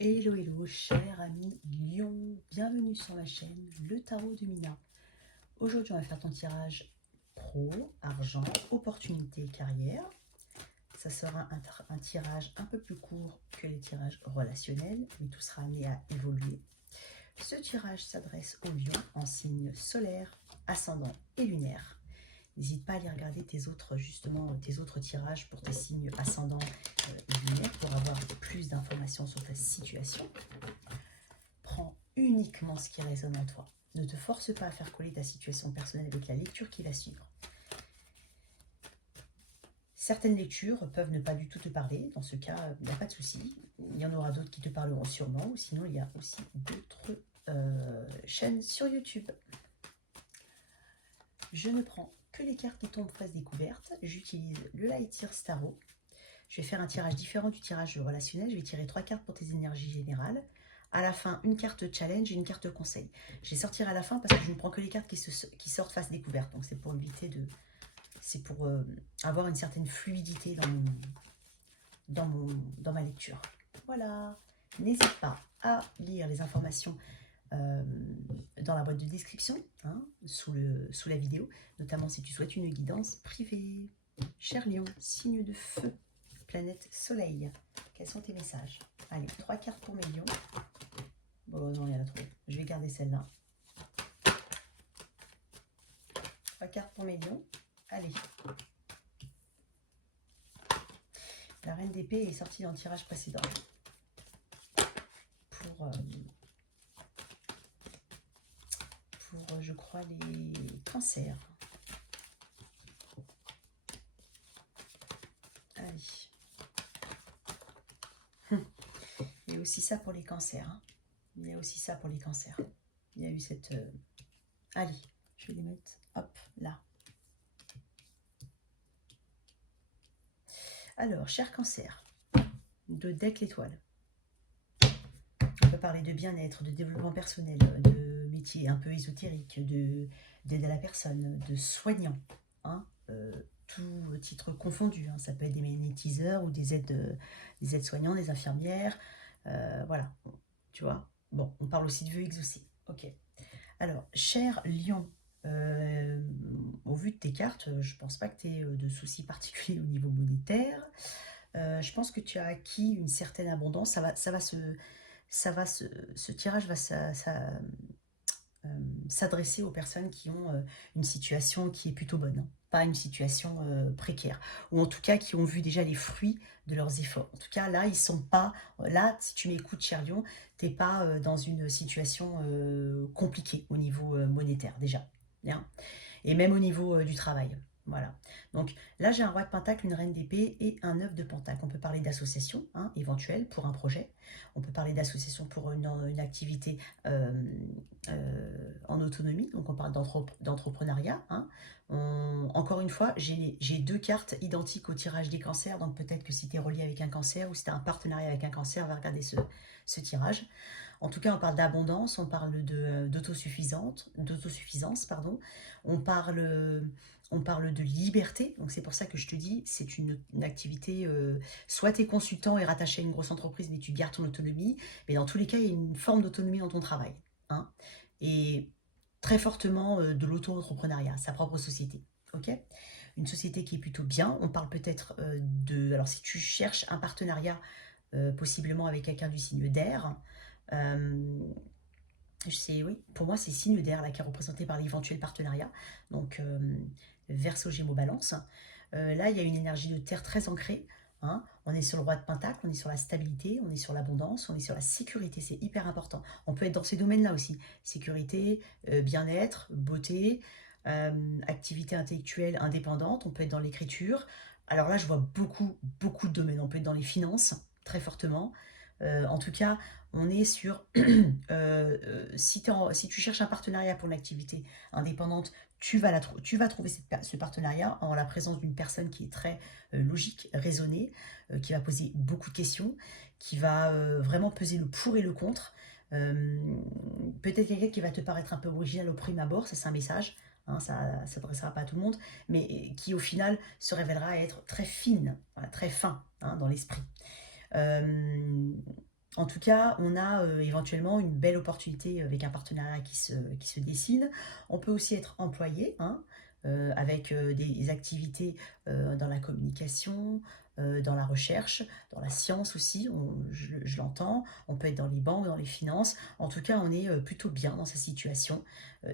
Hello, hello, cher ami Lion, bienvenue sur ma chaîne, le tarot de Mina. Aujourd'hui, on va faire ton tirage pro, argent, opportunité, carrière. Ça sera un tirage un peu plus court que les tirages relationnels, mais tout sera amené à évoluer. Ce tirage s'adresse aux lions en signe solaire, ascendant et lunaire. N'hésite pas à aller regarder tes autres tirages pour tes signes ascendants et lunaires pour avoir plus d'informations sur ta situation. Prends uniquement ce qui résonne en toi. Ne te force pas à faire coller ta situation personnelle avec la lecture qui va suivre. Certaines lectures peuvent ne pas du tout te parler. Dans ce cas, il n'y a pas de souci. Il y en aura d'autres qui te parleront sûrement. Ou sinon, il y a aussi d'autres chaînes sur YouTube. Je ne prends que les cartes qui tombent face découverte. J'utilise le Light Year Tarot. Je vais faire un tirage différent du tirage relationnel. Je vais tirer 3 cartes pour tes énergies générales. À la fin, une carte challenge et une carte conseil. Je vais sortir à la fin parce que je ne prends que les cartes qui sortent face découverte. Donc c'est pour éviter de... C'est pour avoir une certaine fluidité dans ma lecture. Voilà. N'hésite pas à lire les informations dans la boîte de description, hein, sous la vidéo, notamment si tu souhaites une guidance privée. Cher Lion, signe de feu, planète soleil, quels sont tes messages? Allez, 3 cartes pour mes lions. Bon, non, il y en a trop. Je vais garder celle-là. 3 cartes pour mes lions. Allez. La reine d'épée est sortie dans le tirage précédent. Pour je crois, les cancers. Allez. Il y a aussi ça pour les cancers. Hein. Il y a aussi ça pour les cancers. Il y a eu cette... Allez, je vais les mettre, hop, là. Alors, cher cancer, de deck l'étoile. On peut parler de bien-être, de développement personnel, de métier un peu ésotérique, d'aide à la personne, de soignant. Hein, tout titre confondu. Hein. Ça peut être des magnétiseurs ou des aides-soignants, des infirmières. Voilà, tu vois. Bon, on parle aussi de vœux exaucés. Ok. Alors, cher Lion, au vu de tes cartes, je pense pas que tu aies de soucis particuliers au niveau monétaire. Je pense que tu as acquis une certaine abondance. Ce tirage va s'adresser aux personnes qui ont une situation qui est plutôt bonne, hein, pas une situation précaire, ou en tout cas qui ont vu déjà les fruits de leurs efforts. En tout cas, là, ils sont pas... Là, si tu m'écoutes, cher Lion, t'es pas dans une situation compliquée au niveau monétaire, déjà. Bien. Et même au niveau du travail. Voilà. Donc là, j'ai un roi de pentacle, une reine d'épée et un 9 de pentacle. On peut parler d'association, hein, éventuelle, pour un projet. On peut parler d'association pour une activité en autonomie. Donc on parle d'entrepreneuriat. Hein. Encore une fois, j'ai 2 cartes identiques au tirage des cancers. Donc peut-être que si tu es relié avec un cancer ou si tu as un partenariat avec un cancer, va regarder ce tirage. En tout cas, on parle d'abondance, on parle d'autosuffisance, pardon. On parle de liberté. Donc c'est pour ça que je te dis, c'est une activité, soit tu es consultant et rattaché à une grosse entreprise, mais tu gardes ton autonomie. Mais dans tous les cas, il y a une forme d'autonomie dans ton travail. Hein, et très fortement de l'auto-entrepreneuriat, sa propre société. Ok, une société qui est plutôt bien. On parle peut-être de... Alors si tu cherches un partenariat, possiblement avec quelqu'un du signe d'air, oui, pour moi, c'est signe d'air là qui est représenté par l'éventuel partenariat. Donc, Verseau, Gémeaux, Balance. Là, il y a une énergie de terre très ancrée. Hein. On est sur le roi de Pentacle, on est sur la stabilité, on est sur l'abondance, on est sur la sécurité. C'est hyper important. On peut être dans ces domaines-là aussi. Sécurité, bien-être, beauté, activité intellectuelle indépendante. On peut être dans l'écriture. Alors là, je vois beaucoup de domaines. On peut être dans les finances, très fortement. En tout cas, on est sur... si tu cherches un partenariat pour une activité indépendante, tu vas trouver ce partenariat en la présence d'une personne qui est très logique, raisonnée, qui va poser beaucoup de questions, qui va vraiment peser le pour et le contre. Peut-être quelqu'un qui va te paraître un peu original au prime abord, ça c'est un message, hein, ça ne s'adressera pas à tout le monde, mais qui au final se révélera être très fine, voilà, très fin, hein, dans l'esprit. En tout cas, on a éventuellement une belle opportunité avec un partenariat qui se dessine. On peut aussi être employé, hein, avec des activités dans la communication, dans la recherche, dans la science aussi, je l'entends. On peut être dans les banques, dans les finances. En tout cas, on est plutôt bien dans sa situation.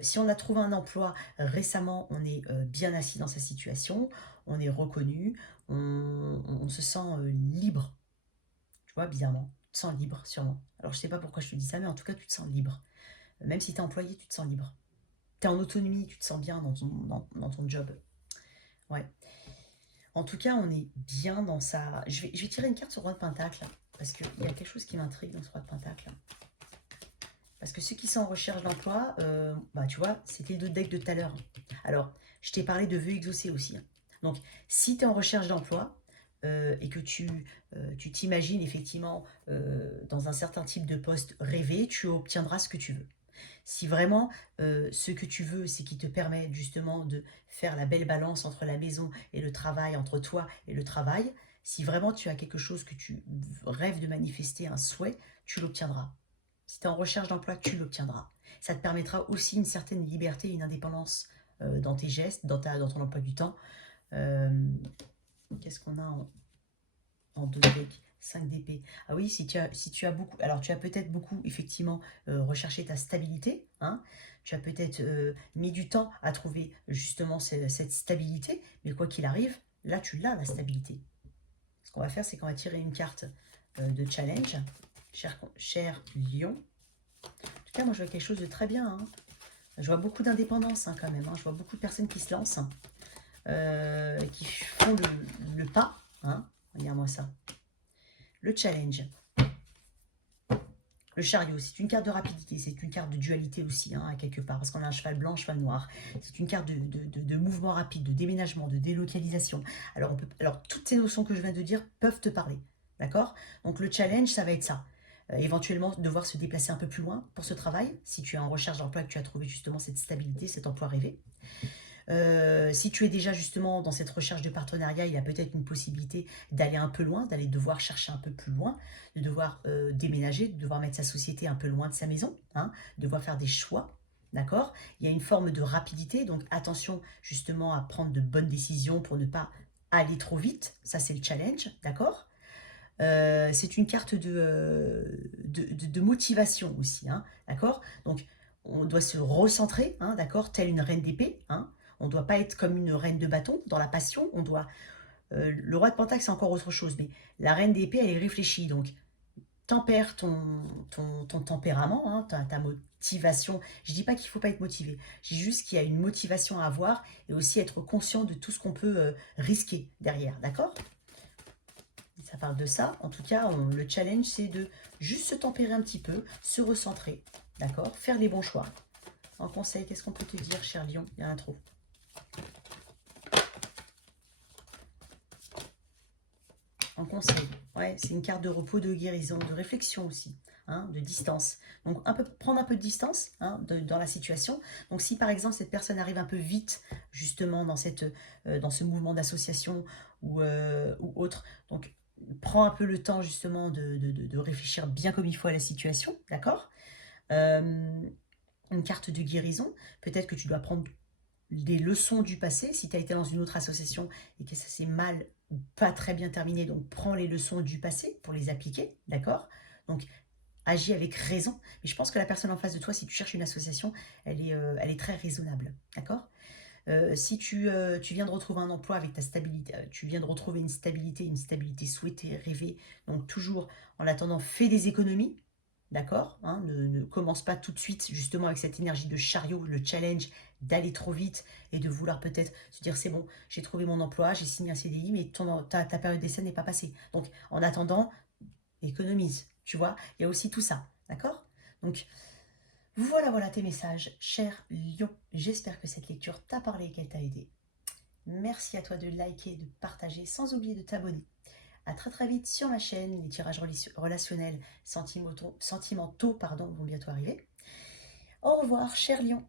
Si on a trouvé un emploi récemment, on est bien assis dans sa situation, on est reconnu, on se sent libre, tu vois, bizarrement. Tu te sens libre, sûrement. Alors, je sais pas pourquoi je te dis ça, mais en tout cas, tu te sens libre. Même si tu es employé, tu te sens libre. Tu es en autonomie, tu te sens bien dans ton job. Ouais. En tout cas, on est bien dans sa... je vais tirer une carte sur le roi de Pentacle, là, parce qu'il y a quelque chose qui m'intrigue dans ce roi de Pentacle. Là. Parce que ceux qui sont en recherche d'emploi, bah, tu vois, c'était le deck de tout à l'heure. Alors, je t'ai parlé de vœux exaucés aussi. Hein. Donc, si tu es en recherche d'emploi et que tu t'imagines effectivement dans un certain type de poste rêvé, tu obtiendras ce que tu veux. Si vraiment ce que tu veux, c'est qui te permet justement de faire la belle balance entre la maison et le travail, entre toi et le travail, si vraiment tu as quelque chose que tu rêves de manifester, un souhait, tu l'obtiendras. Si tu es en recherche d'emploi, tu l'obtiendras. Ça te permettra aussi une certaine liberté, une indépendance dans tes gestes, dans ton emploi du temps. Euh, Qu'est-ce qu'on a en 2 decks 5 d'épée. Ah oui, si tu as beaucoup, alors tu as peut-être beaucoup effectivement recherché ta stabilité, hein. Tu as peut-être mis du temps à trouver justement cette stabilité, mais quoi qu'il arrive, là tu l'as la stabilité. Ce qu'on va faire, c'est qu'on va tirer une carte de challenge, cher lion. En tout cas, moi je vois quelque chose de très bien. Hein. Je vois beaucoup d'indépendance hein, quand même. Hein. Je vois beaucoup de personnes qui se lancent, hein, qui font le pas. Hein. Regarde-moi ça. Le challenge. Le chariot, c'est une carte de rapidité, c'est une carte de dualité aussi, hein, à quelque part, parce qu'on a un cheval blanc, un cheval noir. C'est une carte de mouvement rapide, de déménagement, de délocalisation. Alors, toutes ces notions que je viens de dire peuvent te parler, d'accord? Donc, le challenge, ça va être ça. Éventuellement, devoir se déplacer un peu plus loin pour ce travail, si tu es en recherche d'emploi et que tu as trouvé justement cette stabilité, cet emploi rêvé. Si tu es déjà justement dans cette recherche de partenariat, il y a peut-être une possibilité d'aller un peu loin, d'aller devoir chercher un peu plus loin, de devoir déménager, de devoir mettre sa société un peu loin de sa maison, hein, de devoir faire des choix. D'accord? Il y a une forme de rapidité, donc attention justement à prendre de bonnes décisions pour ne pas aller trop vite. Ça, c'est le challenge, d'accord? C'est une carte de motivation aussi, hein, d'accord? Donc, on doit se recentrer, hein, d'accord? Telle une reine d'épée, hein? On ne doit pas être comme une reine de bâton dans la passion. On doit. Le roi de Pentacle, c'est encore autre chose, mais la reine d'épée, elle est réfléchie. Donc, tempère ton tempérament, hein, ta motivation. Je dis pas qu'il faut pas être motivé. Je dis juste qu'il y a une motivation à avoir et aussi être conscient de tout ce qu'on peut risquer derrière, d'accord? Ça parle de ça. En tout cas, le challenge, c'est de juste se tempérer un petit peu, se recentrer, d'accord? Faire les bons choix. En conseil, qu'est-ce qu'on peut te dire, cher lion? Il y en a trop. En conseil, ouais, c'est une carte de repos, de guérison, de réflexion aussi, hein, de distance. Donc, prendre un peu de distance hein, dans la situation. Donc, si par exemple, cette personne arrive un peu vite, justement, dans ce mouvement d'association ou autre, donc, prends un peu le temps, justement, de réfléchir bien comme il faut à la situation, d'accord? Une carte de guérison, peut-être que tu dois prendre des leçons du passé, si tu as été dans une autre association et que ça s'est mal ou pas très bien terminé, donc prends les leçons du passé pour les appliquer, d'accord? Donc agis avec raison, mais je pense que la personne en face de toi, si tu cherches une association, elle est très raisonnable, d'accord? Si tu viens de retrouver un emploi avec ta stabilité, tu viens de retrouver une stabilité souhaitée, rêvée, donc toujours en attendant, fais des économies, d'accord hein, ne commence pas tout de suite justement avec cette énergie de chariot, le challenge d'aller trop vite et de vouloir peut-être se dire c'est bon, j'ai trouvé mon emploi, j'ai signé un CDI, mais ta période d'essai n'est pas passée. Donc en attendant, économise, tu vois, il y a aussi tout ça, d'accord? Donc voilà, voilà tes messages, cher Lion. J'espère que cette lecture t'a parlé et qu'elle t'a aidé. Merci à toi de liker, de partager, sans oublier de t'abonner. À très très vite sur ma chaîne, les tirages relationnels sentimentaux, vont bientôt arriver. Au revoir, cher Lion.